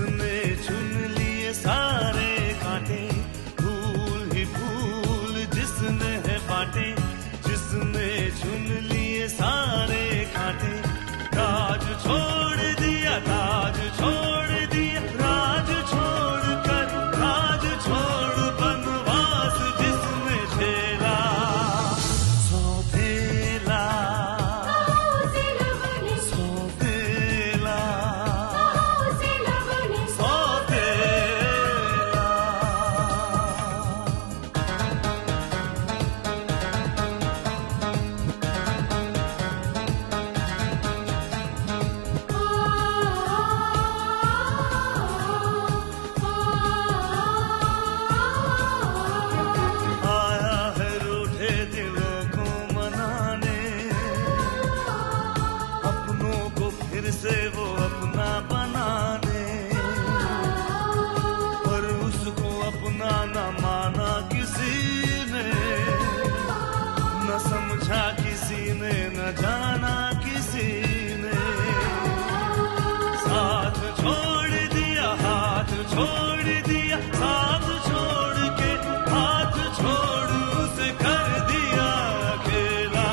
जिसने चुन लिए सारे कांटे, फूल ही फूल जिसने है बांटे, जिसने चुन लिए सारे कांटे, राज छोड़ दिया, राज छोड़ दिया, राज छोड़ कर राज छोड़ बनवास जिसने झेला, सौतेला सौतेला से वो अपना बनाने, पर उसको अपना न माना किसी ने, न समझा किसी ने, न जाना किसी ने, साथ छोड़ दिया, हाथ छोड़ दिया, साथ छोड़ के हाथ छोड़ उसे कर दिया अकेला,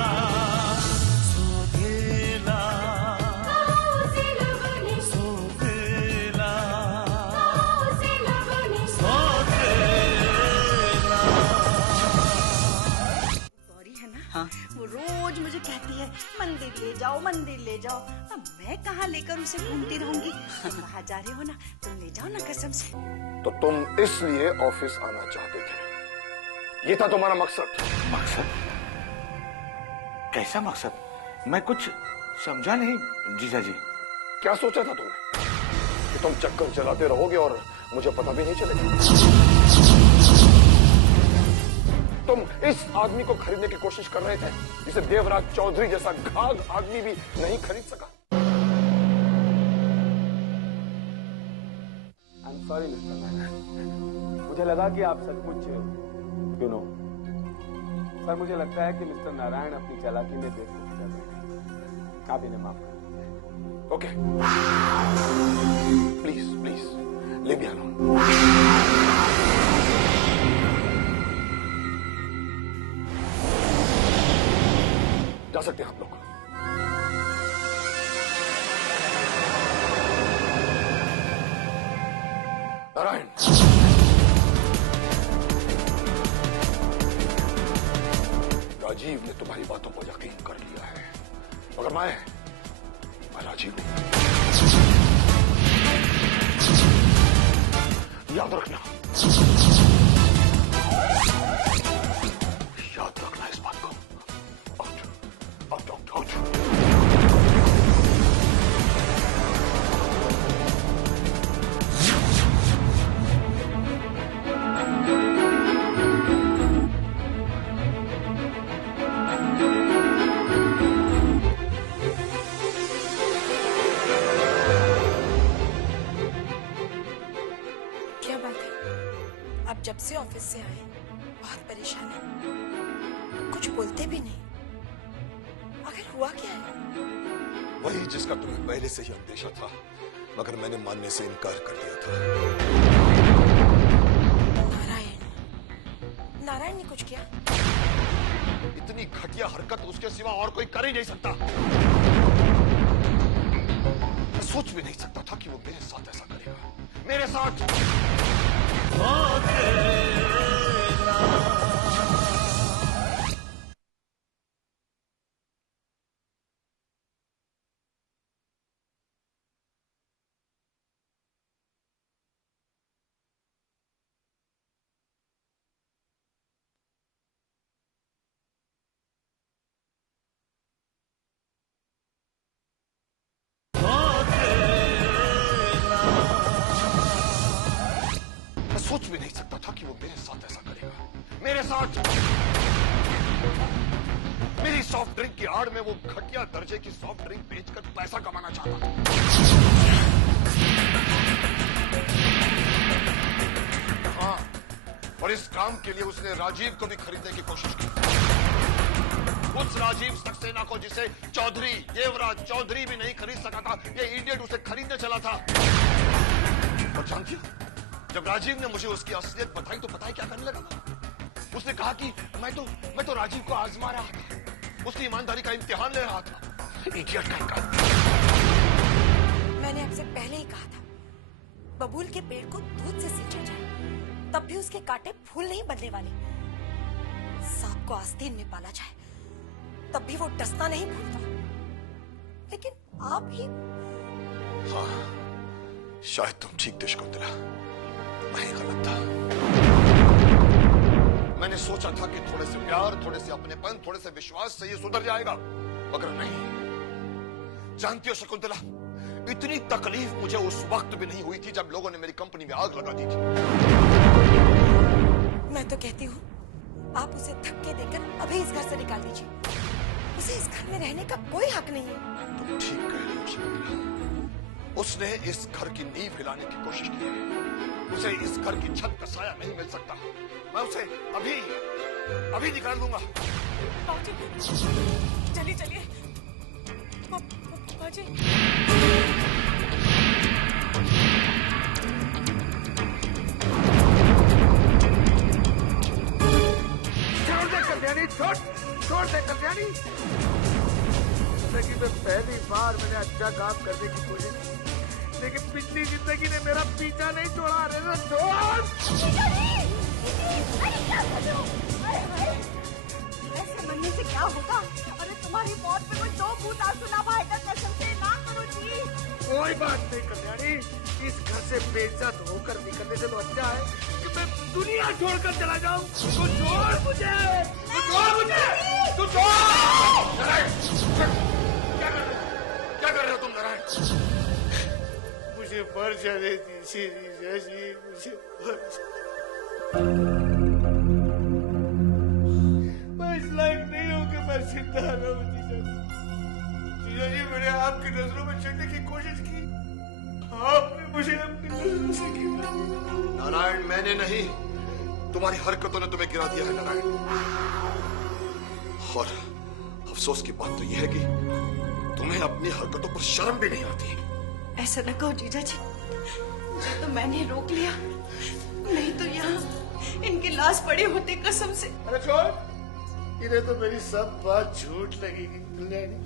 सौतेला वो रोज मुझे कहती है मंदिर ले जाओ, मंदिर ले जाओ। अब मैं कहाँ लेकर उसे घूमती रहूंगी। तुम वहाँ जा रहे हो ना, तुम ले जाओ ना कसम से। तो तुम इसलिए ऑफिस आना चाहते थे, ये था तुम्हारा मकसद? मकसद? कैसा मकसद? मैं कुछ समझा नहीं जीजा जी। क्या सोचा था तुमने कि तुम चक्कर चलाते रहोगे और मुझे पता भी नहीं चलेगा? तुम इस आदमी को खरीदने की कोशिश कर रहे थे जिसे देवराज चौधरी जैसा घाघ आदमी भी नहीं खरीद सका। I'm sorry, mister Narayan. मुझे लगा कि आप सचमुच सर, मुझे लगता है कि मिस्टर नारायण अपनी चालाकी में बेवकूफी कर रहे हैं। आप इन्हें माफ करें। Okay, please please leave me alone. जा सकते हैं आप लोग। नारायण, राजीव ने तुम्हारी बातों को यकीन कर लिया है, मगर मैं राजीव हूं। याद रखना, याद रखना इस बात को। आउट। क्या बात है, आप जब से ऑफिस से आए बहुत परेशान है, कुछ बोलते भी नहीं। आखिर हुआ क्या है? वही जिसका तुम्हें पहले से ही अंदेशा था, मगर मैंने मानने से इनकार कर दिया था। नारायण ने कुछ किया? इतनी घटिया हरकत उसके सिवा और कोई कर ही नहीं सकता। मैं सोच भी नहीं सकता था कि वो मेरे साथ ऐसा करेगा। मेरे साथ सोच भी नहीं सकता था कि वो मेरे साथ ऐसा करेगा। मेरे साथ मेरी सॉफ्ट ड्रिंक की आड़ में वो घटिया दर्जे की सॉफ्ट ड्रिंक बेचकर पैसा कमाना चाहता था। हाँ, और इस काम के लिए उसने राजीव को भी खरीदने की कोशिश की। उस राजीव सक्सेना को जिसे देवराज चौधरी भी नहीं खरीद सका था, ये इडियट उसे खरीदने चला था। और जानती हो, जब राजीव ने मुझे उसकी असलियत बताई तो पता है क्या करने लगा? उसने कहा कि मैं तो राजीव को आजमा रहा था, उसकी ईमानदारी का इम्तिहान ले रहा था। इडियट का। मैंने आपसे पहले ही कहा था, बबूल के पेड़ को दूध से सींचा जाए, तब भी उसके कांटे फूल नहीं बनने वाले। सांप को आस्तीन में पाला जाए, तब भी वो डसना नहीं भूलता। लेकिन आप ही। हाँ, शायद तुम ठीक थे शकुंतला, मैं ही गलत था। मैंने सोचा था कि थोड़े से प्यार, थोड़े से अपनेपन, थोड़े से विश्वास से ये सुधर जाएगा, मगर नहीं। जानती हो शकुंतला, इतनी तकलीफ मुझे उस वक्त भी नहीं हुई थी जब लोगों ने मेरी कंपनी में आग लगा दी थी। मैं तो कहती हूँ, आप उसे धक्के देकर अभी इस घर से निकाल दीजिए। उसे इस घर में रहने का कोई हक नहीं है। तुम ठीक कह रही हो शकुंतला। उसने इस घर की नींव हिलाने की कोशिश की है। उसे इस घर की छत का साया नहीं मिल सकता। मैं उसे अभी निकाल दूंगा। चलिए चलिए बाजी। छोड़ दे कल्याणी, छोड़ दे कल्याणी। जिंदगी में पहली बार मैंने अच्छा काम करने की कोशिश की, लेकिन पिछली जिंदगी ने मेरा पीछा नहीं छोड़ा। अरे छोड़। ऐसे मरने से क्या होगा? अरे तुम्हारी मौत पे कोई दो बूंद आंसू ना बहाएगा, कसम से ना करो जी। कोई बात नहीं कल्याणी, इस घर से बेइज्जत होकर निकलने से तो अच्छा है कि मैं दुनिया छोड़कर चला जाऊं। तू छोड़ मुझे, तू छोड़ मुझे, तू छोड़। नारायण, क्या कर रहे हो तुम नारायण? मुझे मर जाने दीजिए जी, मुझे मैं इस लायक नहीं हूँ कि मैं जिंदा रहूं। जीजा जी, मैंने आपकी नजरों में चढ़ने की कोशिश की, आपने मुझे अपनी नजरों से गिरा दिया। नारायण, मैंने नहीं, तुम्हारी हरकतों ने तुम्हें गिरा दिया है नारायण। और अफसोस की बात तो यह है कि तुम्हें अपनी हरकतों पर शर्म भी नहीं आती। ऐसा न कहो जीजा जी, मुझे तो मैंने रोक लिया, नहीं तो यहाँ इनकी लाश पड़े होते कसम से। अरे छोड़, इन्हें तो मेरी सब बात झूठ लगेगी कल्याणी।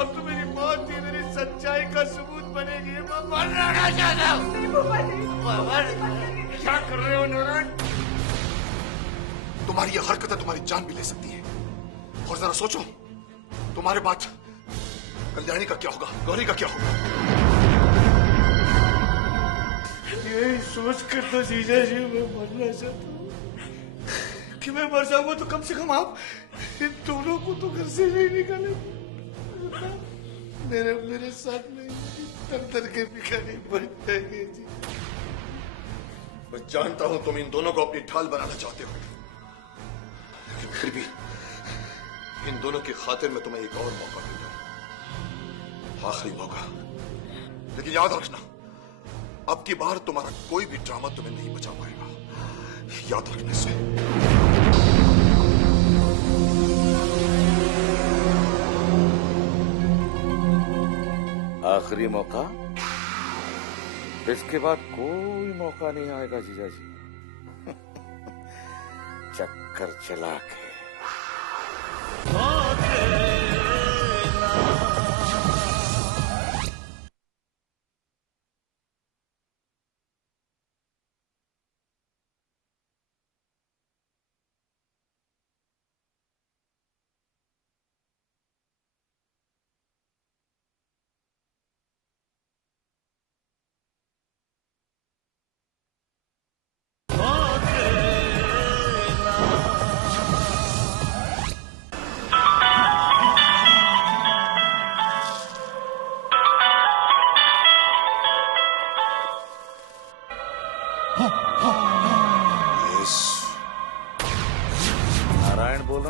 अब तो मेरी मौत ही मेरी सच्चाई का सबूत बनेगी। मैं मरना चाहता हूँ। क्या कर रहे हो नारायण? तुम्हारी ये हरकतें तुम्हारी जान भी ले सकती है। और जरा सोचो, तुम्हारे बाद कल्याणी का क्या होगा, गौरी का क्या होगा? यही सोच कर तो जीजा जी मैं मरना चाहता हूँ कि मैं मर जाऊंगा तो कम से कम आप इन दोनों को तो घर से नहीं निकाले। मेरे साथ में तर के भिखारी बन जाएंगे जी। मैं जानता हूं तुम इन दोनों को अपनी ढाल बनाना चाहते हो, लेकिन फिर भी इन दोनों की खातिर मैं तुम्हें एक और मौका देता हूं, आखिरी मौका। लेकिन याद रखना, अब की बार तुम्हारा कोई भी ड्रामा तुम्हें नहीं बचा पाएगा, याद रखने से। आखिरी मौका? इसके बाद कोई मौका नहीं आएगा जीजा जी। चक्कर चला के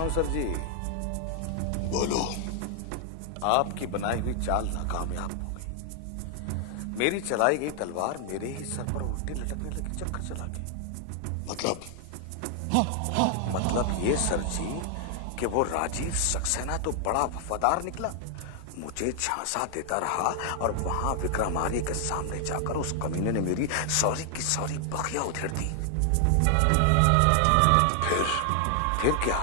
सर जी। बोलो। आपकी बनाई हुई चाल नाकामयाब हो गई। मेरी चलाई गई तलवार मेरे ही सर पर उल्टी लटकने लगी, चक्कर चला गई। मतलब ये सर जी कि वो राजीव सक्सेना तो बड़ा वफादार निकला, मुझे झांसा देता रहा और वहां विक्रमार्य के सामने जाकर उस कमीने ने मेरी सॉरी की सॉरी बखिया उधेड़ दी। फिर क्या,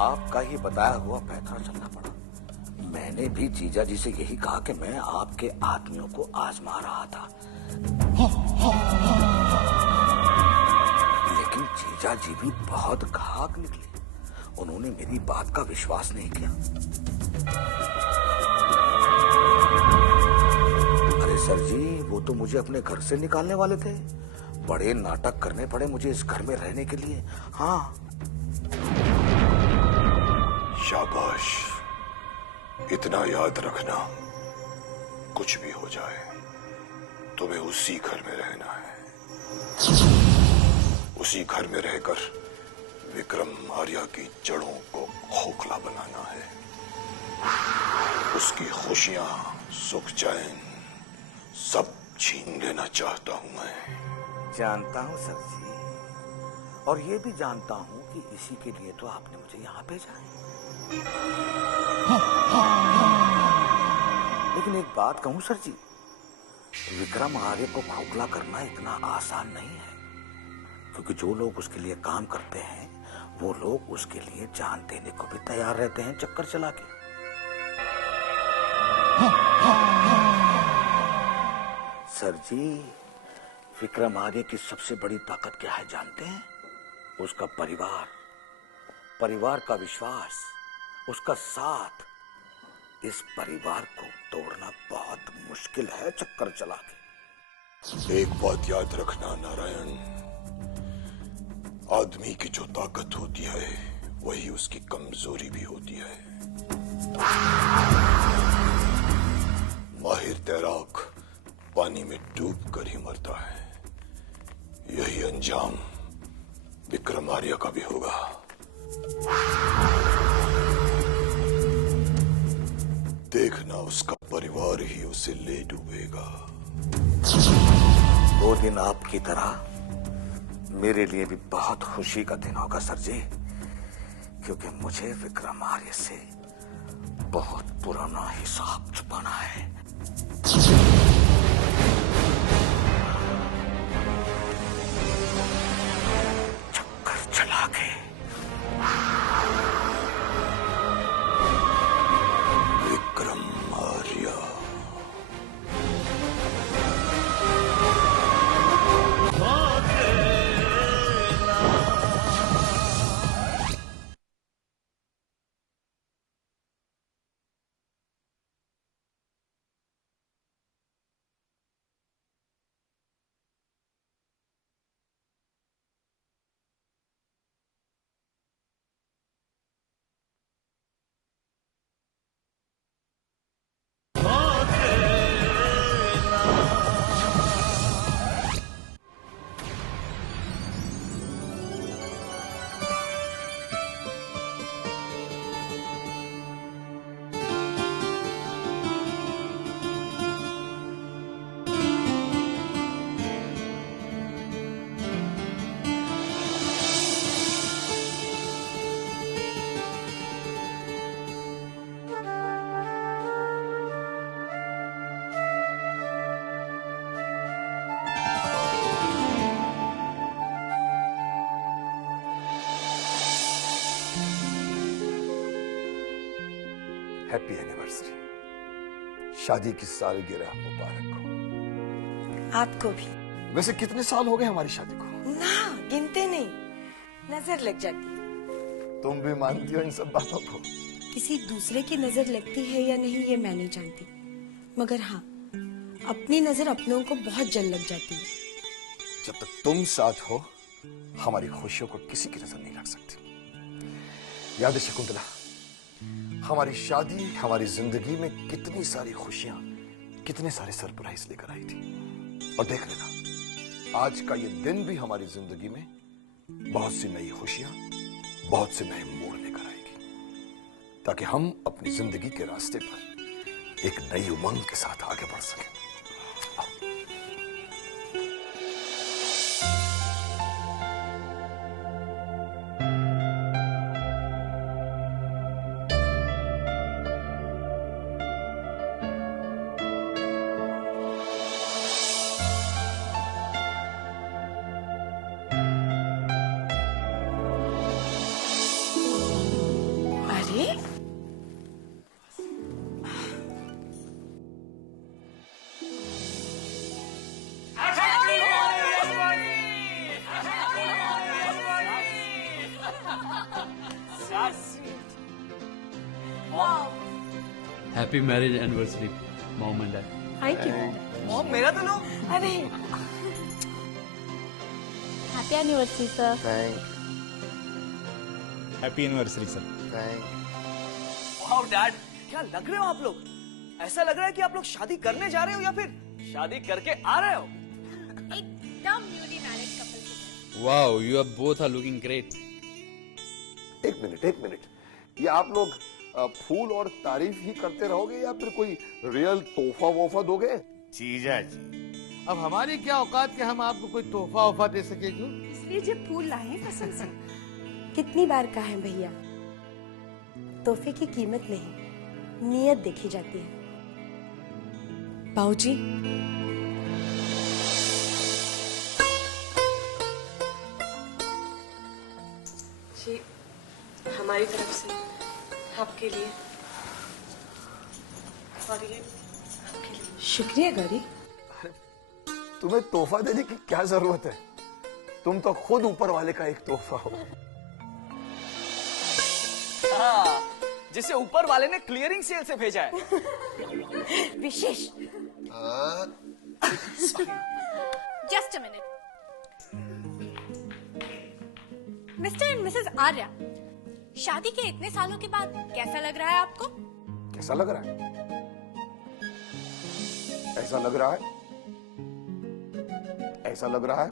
आपका ही बताया हुआ पैतरा चलना पड़ा। मैंने भी जीजा जी से यही कहा कि मैं आपके आदमियों को आजमा रहा था, लेकिन जीजा जी भी बहुत घाघ निकले। उन्होंने मेरी बात का विश्वास नहीं किया। अरे सर जी, वो तो मुझे अपने घर से निकालने वाले थे। बड़े नाटक करने पड़े मुझे इस घर में रहने के लिए। हाँ। शाबाश, इतना याद रखना, कुछ भी हो जाए तुम्हें उसी घर में रहना है। उसी घर में रहकर विक्रम आर्या की जड़ों को खोखला बनाना है। उसकी खुशियां, सुख चैन सब छीन लेना चाहता हूं मैं। जानता हूं सर जी, और ये भी जानता हूं कि इसी के लिए तो आपने मुझे यहाँ भेजा है। लेकिन एक बात कहूं सर जी, विक्रम आर्य को खोखला करना इतना आसान नहीं है, क्योंकि जो लोग उसके लिए काम करते हैं वो लोग उसके लिए जान देने को भी तैयार रहते हैं चक्कर चला के। सर जी, विक्रम आर्य की सबसे बड़ी ताकत क्या है जानते हैं? उसका परिवार, परिवार का विश्वास, उसका साथ। इस परिवार को तोड़ना बहुत मुश्किल है चक्कर चला के। एक बात याद रखना नारायण, आदमी की जो ताकत होती है वही उसकी कमजोरी भी होती है। माहिर तैराक पानी में डूब कर ही मरता है। यही अंजाम विक्रम आर्य का भी होगा। देखना, उसका परिवार ही उसे ले डूबेगा। वो दिन आपकी तरह मेरे लिए भी बहुत खुशी का दिन होगा सर जी, क्योंकि मुझे विक्रम आर्य से बहुत पुराना हिसाब छुपाना है। चक्कर चला के विक्रम आर्य। हैप्पी एनिवर्सरी, शादी की सालगिरह मुबारक हो। आपको भी। वैसे कितने साल हो गए हमारी शादी को? ना गिनते नहीं, नजर लग जाती है। तुम भी मानती हो इन सब बातों को? किसी दूसरे की नजर लगती है या नहीं ये मैं नहीं जानती, मगर हाँ, अपनी नजर अपनों को बहुत जल्द लग जाती है। जब तक तुम साथ हो, हमारी खुशियों को किसी की नजर नहीं लग सकती। याद है शकुंतला, हमारी शादी हमारी जिंदगी में कितनी सारी खुशियां, कितने सारे सरप्राइज लेकर आई थी। और देख लेना, आज का ये दिन भी हमारी जिंदगी में बहुत सी नई खुशियां, बहुत से नए मोड़ लेकर आएगी, ताकि हम अपनी जिंदगी के रास्ते पर एक नई उमंग के साथ आगे बढ़ सकें। Happy marriage anniversary, mom and dad. Thank you. Mom मेरा तो लो। अरे happy anniversary sir. Happy anniversary sir. Wow dad, क्या लग रहे हो आप लोग? ऐसा लग रहा है कि आप लोग शादी करने जा रहे हो या फिर शादी करके आ रहे हो। एकदम न्यूली मैरिड कपल की तरह। Wow, you are both are looking great. एक मिनट, ये आप लोग फूल और तारीफ ही करते रहोगे या फिर कोई रियल तोहफा वोफा दोगे? जीजा जी, अब हमारी क्या औकात कि हम आपको कोई तोहफा वोफा दे सके क्यों? इसलिए जब फूल लाए पसंद से। कितनी बार कहा है भैया, तोहफे की कीमत नहीं, नियत देखी जाती है। बाऊजी, जी हमारी तरफ से आपके लिए और ये आपके लिए। शुक्रिया गौरी। तुम्हें तोहफा देने की क्या जरूरत है? तुम तो खुद ऊपर वाले का एक तोहफा हो। हाँ, जिसे ऊपर वाले ने क्लियरिंग सेल से भेजा है। विशेष। Just a minute. Mister and missus Arya, शादी के इतने सालों के बाद कैसा लग रहा है आपको? कैसा लग रहा है? ऐसा लग रहा है, ऐसा लग रहा है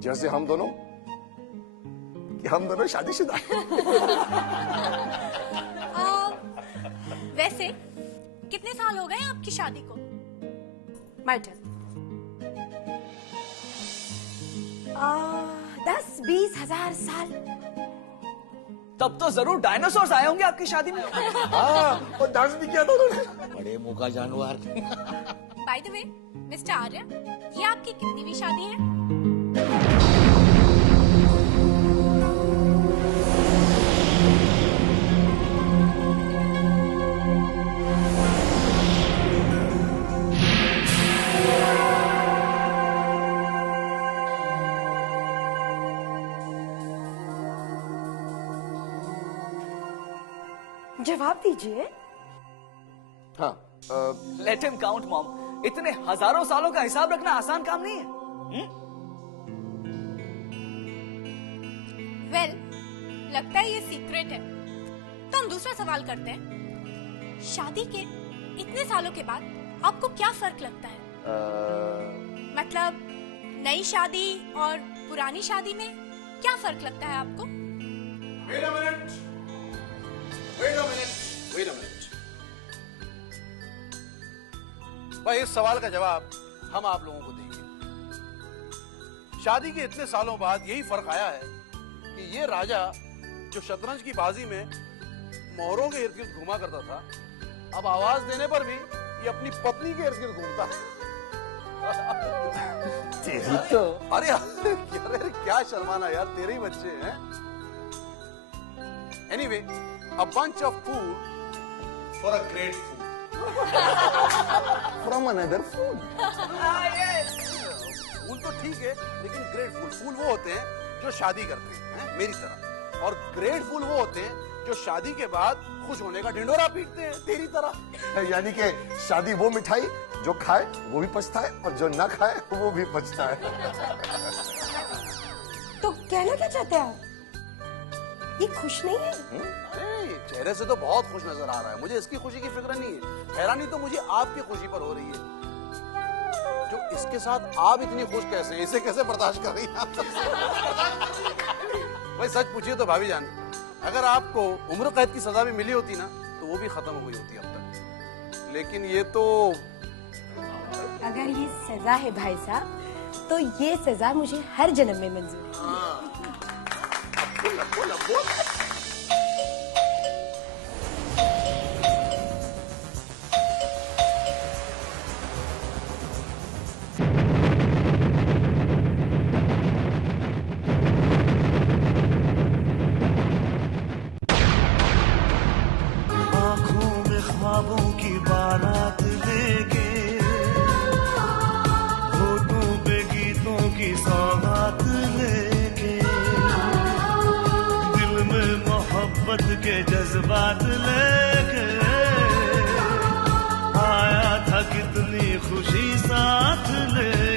जैसे हम दोनों शादीशुदा हैं। वैसे कितने साल हो गए आपकी शादी को? My turn. 10-20 हजार साल। तब तो जरूर डायनासोर्स आए होंगे आपकी शादी में। हाँ, और डांस भी किया था उन्होंने। बड़े मुंह का जानवर। By the way, mister Arya, ये आपकी कितनीवीं शादी है? जवाब दीजिए। हाँ, लेट हिम काउंट मॉम। इतने हजारों सालों का हिसाब रखना आसान काम नहीं है। वेल, लगता है ये सीक्रेट है। तो हम दूसरा सवाल करते हैं। शादी के इतने सालों के बाद आपको क्या फर्क लगता है? मतलब नई शादी और पुरानी शादी में क्या फर्क लगता है आपको? Wait a minute. भाई, इस सवाल का जवाब हम आप लोगों को देंगे। शादी के इतने सालों बाद यही फर्क आया है कि ये राजा जो शतरंज की बाजी में मोहरों के इर्द गिर्द घूमा करता था, अब आवाज देने पर भी ये अपनी पत्नी के इर्द गिर्द घूमता है। तो अरे क्या शर्माना यार, तेरे ही बच्चे हैं। Anyway, a bunch of food for a great food. from another food. फूल तो ठीक है, लेकिन ग्रेट फूल वो होते हैं जो शादी करते हैं, मेरी तरह। और ग्रेट फूल वो होते हैं जो शादी के बाद खुश होने का ढिंढोरा पीटते हैं, तेरी तरह। यानी कि शादी वो मिठाई जो खाए वो भी पछताए और जो ना खाए वो भी पछताए। तो कहना क्या चाहते हैं आप? ये खुश नहीं है? नहीं, चेहरे से तो बहुत खुश नजर आ रहा है। मुझे इसकी खुशी की फिक्र नहीं है। हैरानी तो मुझे आपकी खुशी पर हो रही है। जो इसके साथ आप इतनी खुश कैसे हैं? इसे कैसे बर्दाश्त कर रही हैं आप? भाई सच पूछिए तो भाभी जान, अगर आपको उम्र कैद की सजा भी मिली होती ना, तो वो भी खत्म हो गई होती अब तक। लेकिन ये तो अगर ये सजा है भाई साहब, तो ये सजा मुझे हर जन्म में मंजूर है। आँखों में ख्वाबों की बारात लेके, होठों पे गीतों की सौगात लेके, दिल में मोहब्बत मोहब्बत के जज्बात लेके आया था कितनी खुशी साथ ले